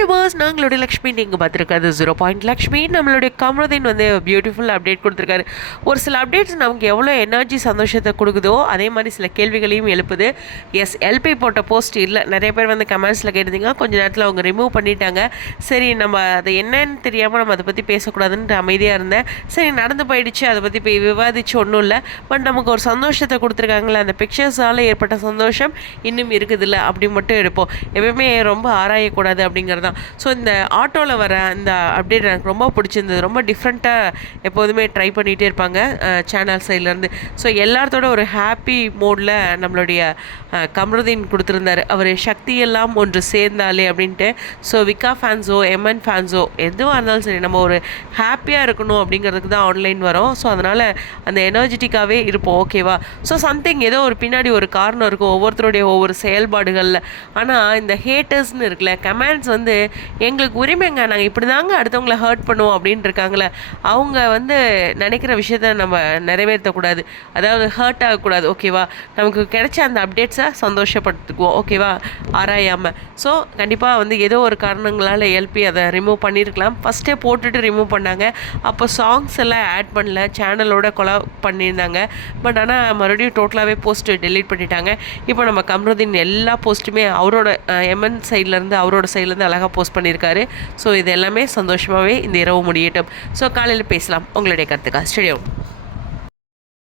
Viewers நாங்களுடைய Lakshmi நீங்கள் பார்த்துருக்காது. Zero point Lakshmi நம்மளுடைய கமருதீன் வந்து பியூட்டிஃபுல் அப்டேட் கொடுத்துருக்காரு. ஒரு சில அப்டேட்ஸ் நமக்கு எவ்வளோ எனர்ஜி சந்தோஷத்தை கொடுக்குதோ அதே மாதிரி சில கேள்விகளையும் எழுப்புது. எஸ் எல்பி போட்ட போஸ்ட் இல்லை. நிறைய பேர் வந்து கமெண்ட்ஸில் கேட்டிருந்தீங்க. கொஞ்சம் நேரத்தில் அவங்க ரிமூவ் பண்ணிட்டாங்க. சரி நம்ம அது என்னன்னு தெரியாமல் நம்ம அதை பற்றி பேசக்கூடாதுன்ட்டு அமைதியாக இருந்தேன். சரி நடந்து போயிடுச்சு. அதை பற்றி போய் விவாதிச்சு ஒன்றும் இல்லை. பட் நமக்கு ஒரு சந்தோஷத்தை கொடுத்துருக்காங்களே அந்த பிக்சர்ஸால் ஏற்பட்ட சந்தோஷம் இன்னும் இருக்குதுல்ல. அப்படி மட்டும் எடுப்போம் எப்பயுமே ரொம்ப ஆராயக்கூடாது அப்படிங்கிறது தான். ஸோ இந்த ஆட்டோவில் வர இந்த அப்டேட் எனக்கு ரொம்ப பிடிச்சிருந்தது. ரொம்ப டிஃப்ரெண்ட்டாக எப்போதுமே ட்ரை பண்ணிகிட்டே இருப்பாங்க சேனல் சைட்லேருந்து ஸோ எல்லாத்தோட ஒரு ஹாப்பி மோடில் நம்மளுடைய கமருதீன் கொடுத்துருந்தாரு. அவர் சக்தியெல்லாம் ஒன்று சேர்ந்தாலே அப்படின்ட்டு. ஸோ விகா ஃபேன்ஸோ எம்என் ஃபேன்ஸோ எதுவாக இருந்தாலும் சரி நம்ம ஒரு ஹாப்பியாக இருக்கணும் அப்படிங்கிறதுக்கு தான் ஆன்லைன் வரோம். ஸோ அதனால் அந்த எனர்ஜெட்டிக்காகவே இருப்போம். ஓகேவா ஸோ சம்திங் ஏதோ ஒரு பின்னாடி ஒரு காரணம் இருக்கும் ஒவ்வொருத்தருடைய ஒவ்வொரு செயல்பாடுகளில். ஆனால் இந்த ஹேட்டர்ஸ்னு இருக்குல்ல கமெண்ட்ஸ் வந்து எங்களுக்கு உரிமைங்க நாங்கள் இப்படி தாங்க அடுத்தவங்கள ஹர்ட் பண்ணுவோம் அப்படின்னு இருக்காங்களே அவங்க வந்து நினைக்கிற விஷயத்த நம்ம நிறைவேற்றக்கூடாது. அதாவது ஹர்ட் ஆகக்கூடாது. ஓகேவா நமக்கு கிடைச்ச அந்த அப்டேட்ஸை சந்தோஷப்படுத்துக்குவோம் ஓகேவா ஆராயாமல் ஸோ கண்டிப்பாக வந்து ஏதோ ஒரு காரணங்களால் எல்பி அதை ரிமூவ் பண்ணியிருக்கலாம் ஃபஸ்ட்டே போட்டுட்டு ரிமூவ் பண்ணாங்க. அப்போ சாங்ஸ் எல்லாம் ஆட் பண்ணல. சேனலோட கொலா பண்ணியிருந்தாங்க. பட் ஆனால் மறுபடியும் டோட்டலாகவே போஸ்ட்டு டெலீட் பண்ணிட்டாங்க. இப்போ நம்ம கம்ருதீன் எல்லா போஸ்ட்டுமே அவரோட எம்என் சைட்லேருந்து அவரோட சைட்லேருந்து அழகாக போஸ்ட் பண்ணியிருக்காரு. ஸோ இது எல்லாமே சந்தோஷமாகவே இந்த இரவு முடியட்டும். ஸோ காலையில் பேசலாம். உங்களுடைய கருத்துக்கா ஸ்டேடியம்